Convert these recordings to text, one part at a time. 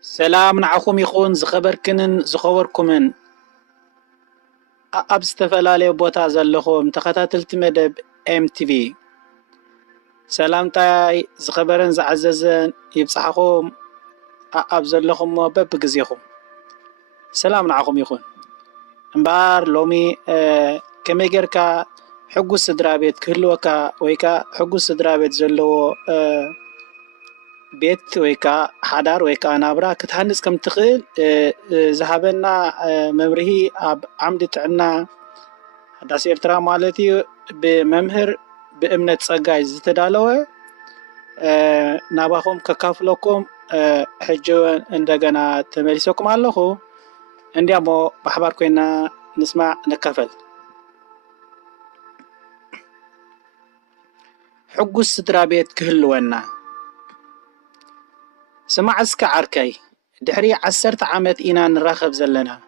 سلام نعخم يخون زخبركن زخوركمن أب استفلالي بوتا زلخم تخطاتلت مدب MTV سلام تاي زخبرن زعززن يبصحخم أب زلخم بب جزيخم سلام نعخم يخون امبار لومي كمي جركا حقو السدرابيت كهلوكا ويكا حقو السدرابيت زلو بيت ويكا حدار ويكا نابرا كتهنس كم تخيل ذهبنا ممرهي اب عمد تعنا داس إرترا مالتي بممهر بأمنة صقاي زتدالوه ناباخم ككافلوكم حجو اندقنا تمليسوكم اللهو انديامو بحبار كوينا نسمع نكفل حقو السدرابيت كهلونا سمعسك عركي دحري 10 عامت إنا نراخب زلنا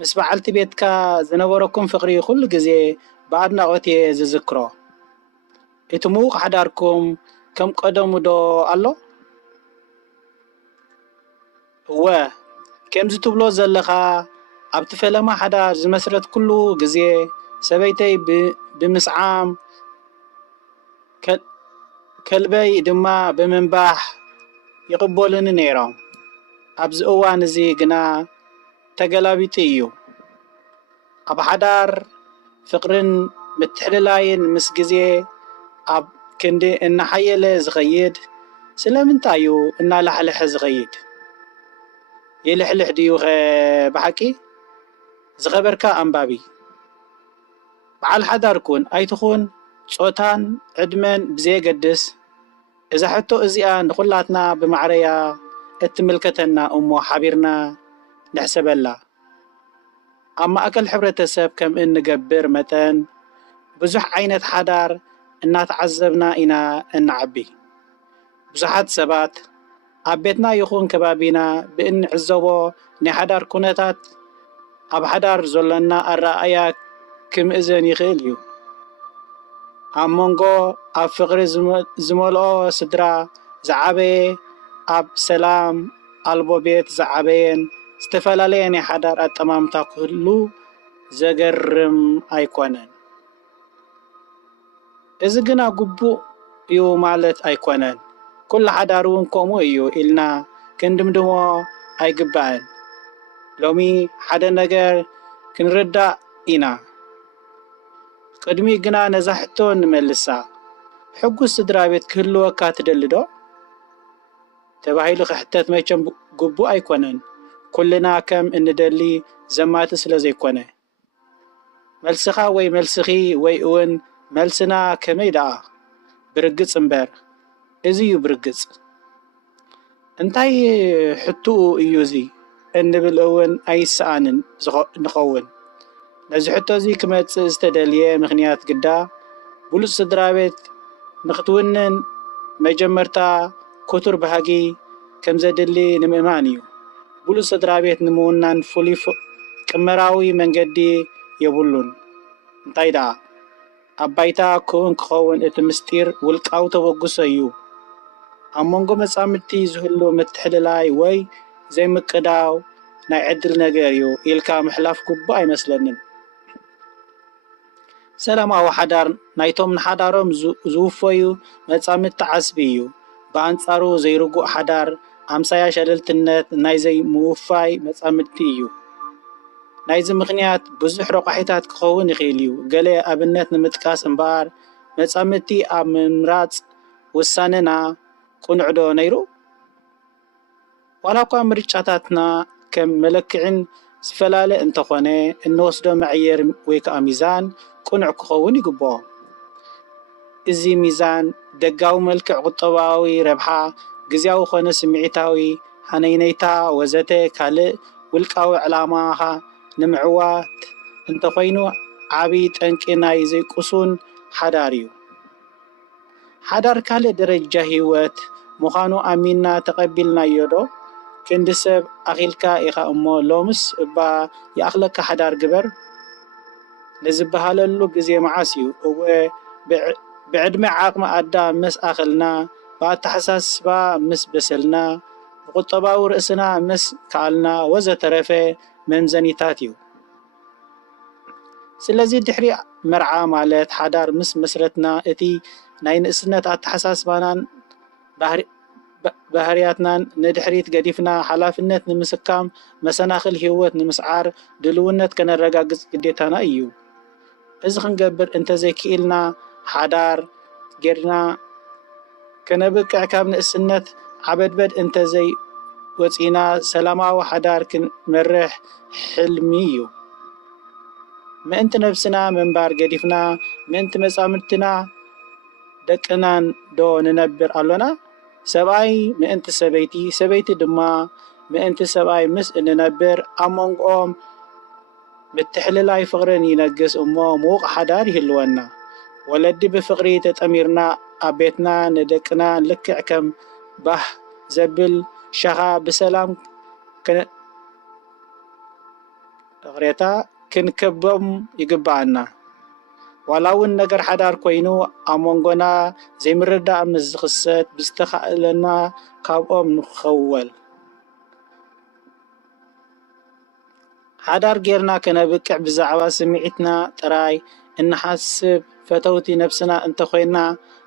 مس بعلت بيتكا زنبركم فقري كل جزي بعدنا غوتي زذكرو اتموق حداركم كم قدمو دو الله و كم زتبلو زلخا عبت فلما حدار زمسرت كله جزي سبيتي بمسعام كلبي دما بمنباح يقبلن نيرام أبز أوان زي جنا تجلابيتيو أب حدار فقرن متحللاين مسجزي أب كندي إن حيلة زغيد سلام تايو إن لحلح زغيد يلحلح ديو بحكي زغبركا أنبابي بعل حدار كون أي تخون صوتان عدمن بزي قدس إذا حتو إزيان نخلاتنا بمعريا اتملكتنا أمو حبيرنا نحسب الله أما أكل حبرة السب كم إن نقبر متن بزح عينة حدار إنا تعذبنا إنا نعبي بزحات سبات عبيتنا يخون كبابينا بإن عزوبو نحدار كونتات أب حدار زلنا الرأيا كم إذن يخيليو أمونغو أب فقر زمولو سدرا زعبي أب سلام ألبو بيت زعبين استفلالين حدار التمامتا كله زقرم أيكونن إذا قنا قبو يو مالت أيكونن كل حدارون كومو يو إلنا كندمدمو أيقبان لومي حدا نجر كنردا إنا قدمي قنا نزحتون نملسا حقو السدرابيت كله كاتدلدو تباهيلو حتى ما يجم قبو أيكونن كلنا كم إن دلي زمات سلازي كونه ملسخا وي ملسخي وي اون ملسنا كميدا برقص امبر ازيو برقص انتاي حتو ايوزي ان بالاون اي سانن نخون لازي حتو زي كمت استدليه مخنيات قدا بولس سدرابيت نختونن مجمرتا كتر بهاجي كم زدلي نمئمانيو بولس سدرابيت نمونان فولي كمراوي منجدي يبولون انتايدا أبايتا كون كخون اتمستير والقاو توقسو يو أمونغو مسامتي زهلو متحللاي وي زي مقداو ناي عدل نغيريو إلكا محلاف قبو أي مسلنن سلام أو حدار نايتوم نحدارهم زوفويو مسامت عسبيو بانصارو زيرقو حدار أمسايا شللتنت ناي زي موفاي مسامتيو نايز مخنيات بزح رقحيتات كخون يخيليو قالي أبنت نمتكاس انبار مسامتي أب ممرات وساننا قنعدو نيرو ولا قوام مريشاتاتنا كم ملكعن سفلالة انتخوني النوصدو معير ويكا ميزان قنع كخون يقبو إزي ميزان دقاو ملكع قطباوي ربحا قزياو خونة سمعيتاوي حنينيتا وزتي كالي والقاو علاماها نمعوات انت خوينو عبيد انكنا يزي قصون حداريو حدار كالي درجة هيوات مخانو أمينا تقبلنا يدو كندسب أخيلكا إخا أمو لومس با يأخلك حدار قبر نزبها للو قزي معاسيو بعد ما عاقم أدى مس أخلنا با تحساس با مس بسلنا ብቁጠባዊ ርእስና ምስ ከኣልና ወዘተረፈ መምዘኒታት እዩ። ስለዚ ድሕሪ መርዓ ማለት ሓዳር ምስ መስረትና እቲ ናይ ንእስነት ኣተሓሳስባናን ባህርያትናን ንድሕሪት ገዲፍና ሓላፍነት ንምስካም መሰናኽል ህይወት ንምስዓር ድልውነት ከነረጋግፅ ግዴታና እዩ። እዚ ክንገብር እንተዘይክኢልና ሓዳር ጌርና ከነብቅዕ ካብ ንእስነት ዓበድበድ እንተዘይ ወፂና ሰላማዊ ሓዳር ክንመርሕ ሕልሚ እዩ። ምእንቲ ነብስና ምንባር ገዲፍና ምእንቲ መጻምድትና ደቅናን ዶ ንነብር ኣሎና? ሰብኣይ ምእንቲ ሰበይቲ ሰበይቲ ድማ ምእንቲ ሰብኣይ ምስ እንነብር ኣብ መንጎኦም ምትሕልላይ ፍቕርን ይነግስ እሞ ምዉቕ ሓዳር ይህልወና። ወለዲ ብፍቕሪ ተጠሚርና ኣብ ቤትና ንደቅና ልክዕ ከም ባህ ዘብል ሸኻ ብሰላም ቅሬታ ክንከቦም ይግባአና። ዋላ እውን ነገር ሓዳር ኮይኑ ኣብ መንጎና ዘይምርዳእ ምስ ዝኽሰት ብዝተኻእለና ካብኦም ንኽኸወል ሓዳር ጌርና ከነብቅዕ ብዛዕባ ስምዒትና ጥራይ እንሓስብ ፈተውቲ ነብስና እንተኮይና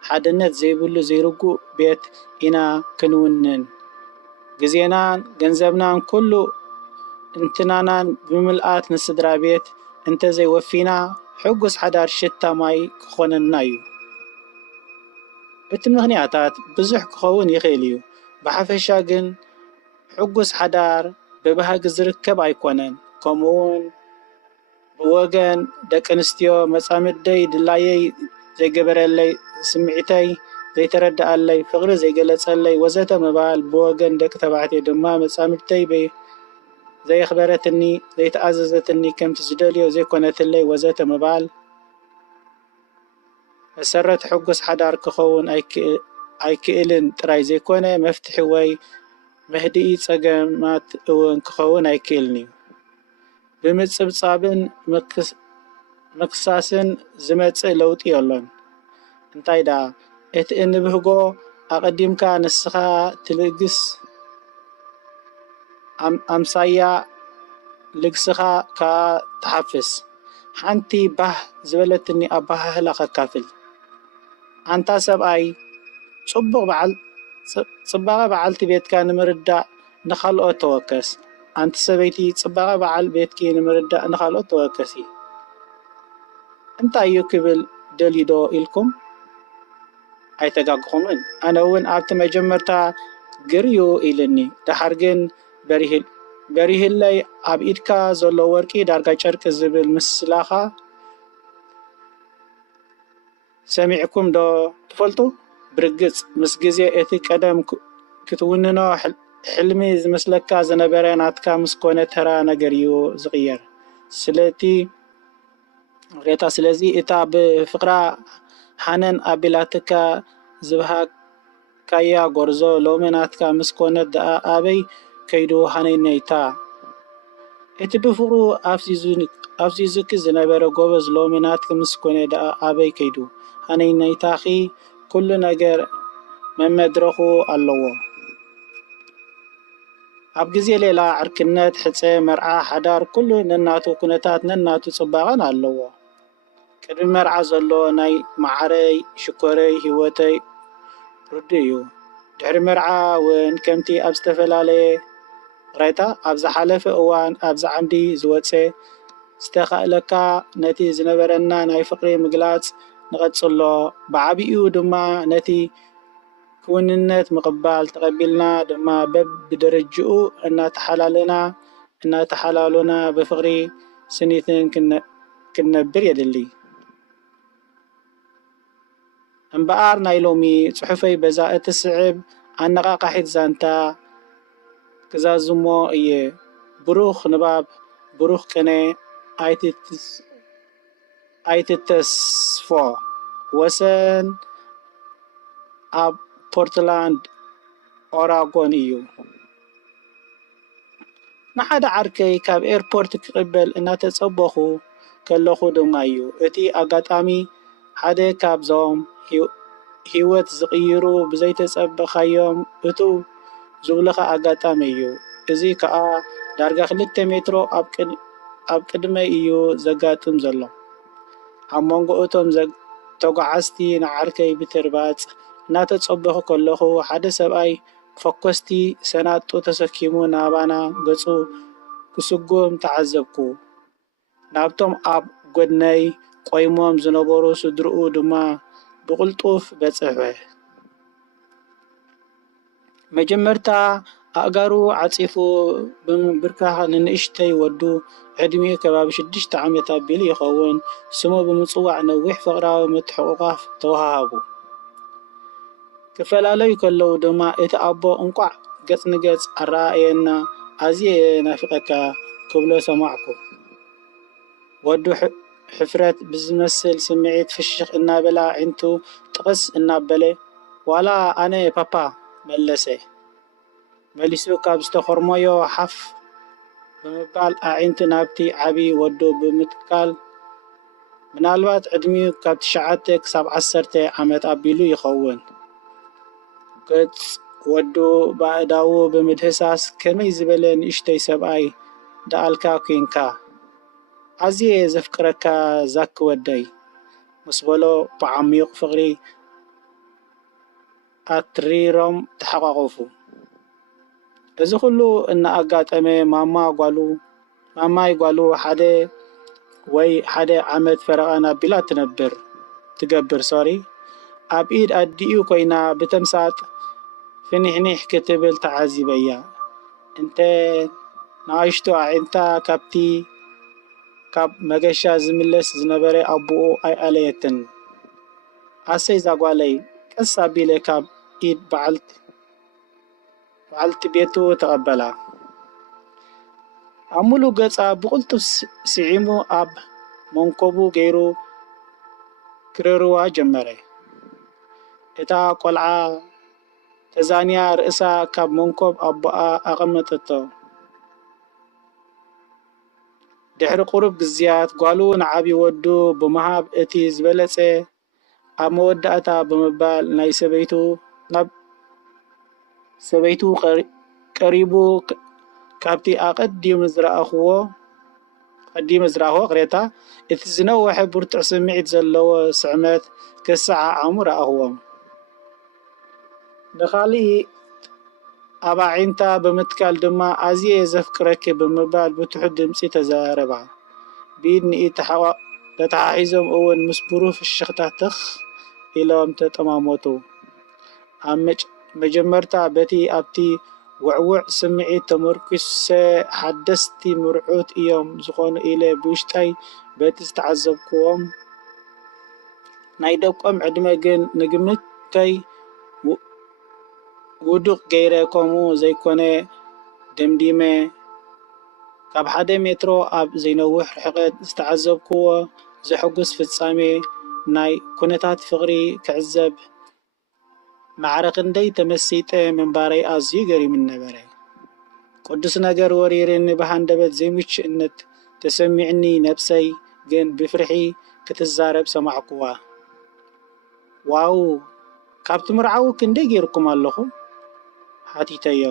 ሓድነት ዘይብሉ ዘይርጉእ ቤት ኢና ክንውንን። ግዜናን ገንዘብናን ኩሉ እንትናናን ብምልኣት ንስድራ ቤት እንተዘይወፊና ሕጉስ ሓዳር ሽታ ማይ ክኾነና እዩ። እቲ ምኽንያታት ብዙሕ ክኸውን ይኽእል እዩ። ብሓፈሻ ግን ሕጉስ ሓዳር ብባህጊ ዝርከብ ኣይኮነን። ከምኡውን ብወገን ደቂ ኣንስትዮ መጻምደይ ድላየይ ዘይገበረለይ ስምዒተይ ዘይተረድኣለይ ፍቕሪ ዘይገለጸለይ ወዘተ ምባል፣ ብወገን ደቂ ተባዕትዮ ድማ መጻምድተይ ዘይኽበረትኒ ዘይተኣዘዘትኒ ከምቲ ዝደልዮ ዘይኮነትለይ ወዘተ ምባል መሰረት ሕጉስ ሓዳር ክኸውን ኣይክእልን። ጥራይ ዘይኮነ መፍትሒ ወይ መህድኢ ጸገማት እውን ክኸውን ኣይክእልን እዩ። ብምጽብጻብን ምክሳስን ዝመጽእ ለውጢ የሎን። እንታይ ዳ እቲ እንብህጎ ኣቐዲምካ ንስኻ ትልግስ ኣምሳያ ልግስኻ ካ ተሓፍስ። ሓንቲ ባህ ዝበለትኒ ኣባህላ ከካፍል። ኣንታ ሰብኣይ ጽባቐ በዓልቲ ቤትካ ንምርዳእ ንኻልኦት ተወከስ። ኣንቲ ሰበይቲ ጽባቐ በዓል ቤትኪ ንምርዳእ ንኻልኦት ተወከሲ። እንታይ እዩ ክብል ደሊዶ ኢልኩም ኣይተጋግኹምን። ኣነ እውን ኣብቲ መጀመርታ ግርዩ ኢልኒ ድሓር ግን በሪህለይ ኣብ ኢድካ ዘሎ ወርቂ ዳርጋ ጨርቂ ዝብል ምስላኻ ሰሚዕኩም ዶ ትፈልጡ? ብርግጽ ምስ ግዜ እቲ ቀደም ክትውንኖ ሕልሚ ዝመስለካ ዝነበረ ናትካ ምስ ኮነ ተራ ነገር እዩ ዝቕየር። ስለዚ እታ ብፍቕራ ሓነን ኣቢላትካ ዝብሃካያ ጎርዞ ሎሚ ናትካ ምስ ኮነት ደኣ ኣበይ ከይዱ ሃነይነይታ? እቲ ብፍቕሩ ኣፍዚዙኪ ዝነበረ ጎበዝ ሎሚ ናትክ ምስ ኮነ ደኣ ኣበይ ከይዱ ሃነይነይታኺ? ኩሉ ነገር መመድረኹ ኣለዎ። ኣብ ግዜ ሌላ ዕርክነት፣ ሕፀ፣ መርዓ፣ ሓዳር ኩሉ ነናቱ ኩነታት ነናቱ ጽባቐን ኣለዎ። ቅድሚ መርዓ ዘሎ ናይ ማዕረይ ሽኮረይ ህይወተይ ርዱ እዩ። ድሕሪ መርዓ እውን ከምቲ ኣብ ዝተፈላለየ ራይታ ኣብ ዝሓለፈ እዋን ኣብዚ ዓምዲ ዝወፀ ዝተኻእለካ ነቲ ዝነበረና ናይ ፍቕሪ ምግላፅ ንቐጽሎ ብዓብኡ ድማ ነቲ ክውንነት ምቕባል ተቐቢልና ድማ በብደረጅኡ እናተሓላሉና ብፍቕሪ ስኒትን ክንነብር የድሊ እምበኣር ናይ ሎሚ ጽሑፈይ በዛ እትስዕብ ኣነቓቓሒት ዛንታ ክዛዝሞ እየ። ብሩኽ ንባብ ብሩኽ ቅኔ ኣይትተስፎ ወሰን ኣብ ፖርትላንድ ኦራጎን እዩ። ንሓደ ዓርከይ ካብ ኤርፖርት ክቕበል እናተጸበኹ ከለኹ ድማ እዩ እቲ ኣጋጣሚ ሓደ ካብዞም ህይወት ዝቕይሩ ብዘይተጸበኻዮም እቱ ዝብለኻ ኣጋጣሚ እዩ። እዚ ከዓ ዳርጋ 2 ሜትሮ ኣብ ቅድመ እዩ ዘጋጥም ዘሎ። ኣብ መንጎ እቶም ተጓዓዝቲ ንዓርከይ ብትርባጽ እናተጸበኹ ከለኹ ሓደ ሰብኣይ ፈኮስቲ ሰናጡ ተሰኪሙ ናባና ገጹ ክስጉም ተዓዘብኩ። ናብቶም ኣብ ጎድነይ ቆይሞም ዝነበሩ ስድርኡ ድማ ብቕልጡፍ በጽሐ። መጀመርታ ኣእጋሩ ዓጺፉ ብምብርካኽ ንንእሽተይ ወዱ ዕድሚኡ ከባቢ 6 ዓመት ኣቢሉ ይኸውን ስሙ ብምጽዋዕ ነዊሕ ፍቕራዊ ምትሕቑቓፍ ተወሃሃቡ። ክፈላለዩ ከለዉ ድማ እቲ ኣቦ እንቋዕ ገጽ ንገጽ ኣረኣየና ኣዝየ ናፍቐካ ክብሎ ሰማዕኩ። ወዱ ሕፍረት ብዝመስል ስምዒት ፍሽኽ እናበላ ዒንቱ ጥቕስ እናበለ ዋላ ኣነ ፓፓ መለሰ። መሊሱ ካብ ዝተኸርመዮ ሓፍ ብምባል ኣዒንቱ ናብቲ ዓብዪ ወዱ ብምትካል ምናልባት ዕድሚኡ ካብ 9 ክሳብ 10 ዓመት ኣቢሉ ይኸውን። ገጽ ወዱ ባእዳዉ ብምድህሳስ ከመይ ዝበለ ንእሽተይ ሰብኣይ ደኣልካ ኮንካ ኣዝየ ዘፍቅረካ ዛኪ ወደይ ምስ በሎ ብዓሚቕ ፍቕሪ ኣትሪሮም ተሓቋቐፉ። እዚ ኩሉ እናኣጋጠመ ማማይ ጓሉ ሓደ ዓመት ፈረቓን ኣቢላ ትገብር ኣብ ኢድ ኣዲኡ ኮይና ብተምሳጥ ፍኒሕኒሕ ክትብል ተዓዚበያ። እንተ ንኣሽቱ ኣዒንታ ካብ መገሻ ዝምለስ ዝነበረ ኣቦኡ ኣይኣለየትን። ኣሰይ ዛጓለይ ቀስ ኣቢለ ካብ ኢድ በዓልቲ ቤቱ ተቐበላ። ኣብ ሙሉእ ገጻ ብቕልጡፍ ስዒሙ ኣብ መንኮቡ ገይሩ ክረርዋ ጀመረ። እታ ቆልዓ ተዛንያ ርእሳ ካብ መንኮብ ኣቦኣ ኣቐመጠቶ። ድሕሪ ቁሩብ ግዝያት ጓሉ ንዓብዪ ወዱ ብምሃብ እቲ ዝበለጸ ኣብ መወዳእታ ብምባል ናብ ሰበይቱ ቀሪቡ ካብቲ ኣቐዲሙ ዝረኣኽዎ ቅሬታ እቲ ዝነውሐ ብርቱዕ ስምዒት ዘለዎ ስዕመት ክሰዓዓሙ ረኣኽዎም። ንኻልእ ኣብ ኣዒንታ ብምትካል ድማ ኣዝየ ዘፍቅረኪ ብምባል ብትሑት ድምፂ ተዛረባ። ብኢድ ንኢድ ተተሓሒዞም እውን ምስ ብሩህ ፍሽኽታ ትኽ ኢሎም ተጠማመቱ። ኣብ መጀመርታ በቲ ኣብቲ ውዕውዕ ስምዒት ተመርኲሰ ሓደስቲ ምርዑት እዮም ዝኾኑ ኢለ ብውሽጠይ በቲ ዝተዓዘብክዎም ናይ ደቆም ዕድመ ግን ንግምተይ ውዱቕ ገይረ ከምኡ ዘይኮነ ደምዲመ። ካብ 1 ሜትሮ ኣብ ዘይነውሕ ርሕቐት ዝተዓዘብክዎ ዘሐጉስ ፍጻሜ ናይ ኩነታት ፍቕሪ ክዕዘብ ማዕረ ክንደይ ተመሲጠ ምንባረይ ኣዝዩ ገሪሙኒ ነበረ። ቅዱስ ነገር ወሪርኒ ብሃንደበት ዘይምችእነት ተሰሚዕኒ ነብሰይ ግን ብፍርሒ ክትዛረብ ሰማዕኩዋ። ዋው ካብቲ ምርዓዊ ክንደይ ገይርኩም ኣለኹም ሓቲተዮ።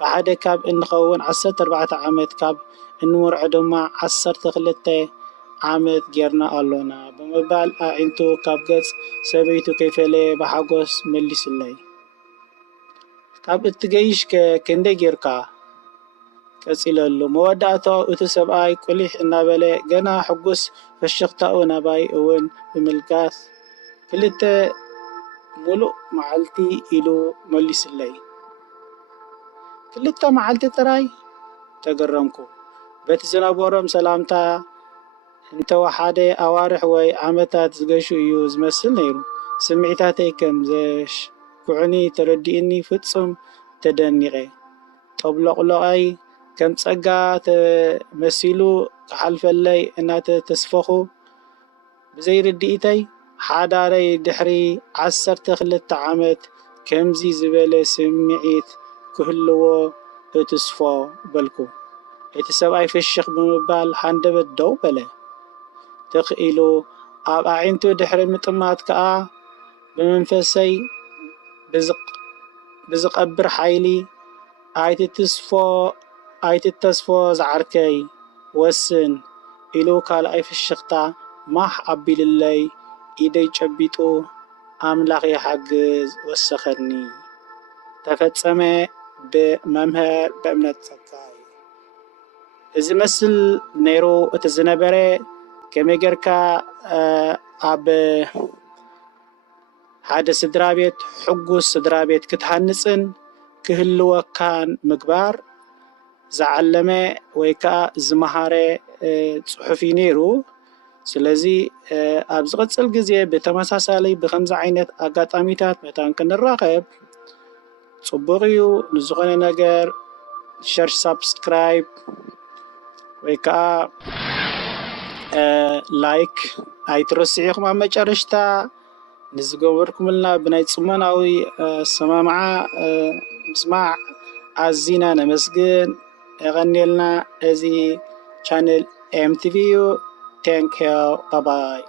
ብሓደ ካብ እንኸውን 14 ዓመት ካብ እንምርዖ ድማ 12 ዓመት ጌርና ኣሎና ብምባል ኣዒንቱ ካብ ገጽ ሰበይቱ ከይፈለየ ብሓጎስ መሊሱለይ። ካብ እትገይሽ ክንደይ ጌርካ ቀጺለሉ መወዳእታው እቲ ሰብኣይ ቁሊሕ እናበለ ገና ሕጉስ ፍሽኽታኡ ናባይ እውን ብምልጋስ 2 ሙሉእ መዓልቲ ኢሉ መሊሱለይ። 2 መዓልቲ ጥራይ ተገረምኩ። በቲ ዝነበሮም ሰላምታ እንተወሓደ ኣዋርሕ ወይ ዓመታት ዝገሹ እዩ ዝመስል ነይሩ። ስምዒታተይ ከም ዘሽኩዕኒ ተረዲእኒ ፍጹም ተደኒቐ። ጠብለቕለቐይ ከም ጸጋ ተመሲሉ ክሓልፈለይ እናተተስፈኹ ብዘይርድኢተይ ሓዳረይ ድሕሪ 12 ዓመት ከምዚ ዝበለ ስምዒት ክህልዎ እትስፎ በልኩ። እቲ ሰብኣይ ፍሽኽ ብምባል ሃንደበት ደው በለ። ትኽ ኢሉ ኣብ ኣዒንቱ ድሕሪ ምጥማት ከዓ ብመንፈሰይ ብዝቐብር ሓይሊ ኣይትተስፎ ዝዓርከይ ወስን ኢሉ ካልኣይ ፍሽኽታ ማሕ ኣቢልለይ ኢደይ ጨቢጡ ኣምላኽ ይሓግዝ ወሰኸኒ። ተፈጸመ ብመምህር በእምነት ጸጋይ። እዚ መስል ነይሩ እቲ ዝነበረ ከመይ ጌርካ ኣብ ሓደ ስድራ ቤት ሕጉስ ስድራ ቤት ክትሃንጽን ክህልወካን ምግባር ዝዓለመ ወይ ከዓ ዝመሃረ ጽሑፍ ነይሩ። ስለዚ ኣብ ዝቕጽል ግዜ ብተመሳሳሊ ብከምዚ ዓይነት ኣጋጣሚታት መታን ክንራኸብ ጽቡቕ እዩ። ንዝኾነ ነገር ሸር ሳብስክራይብ ወይ ከዓ ላይክ ኣይትረስዑ ኢኹም። ኣብ መጨረሽታ ንዝገበርኩምልና ብናይ ጽሞናዊ ሰማምዓ ምስማዕ ኣዚና ነመስግን የቐኒልና። እዚ ቻነል ኤምቲቪ እዩ። ቴንክ ዩ ባባይ።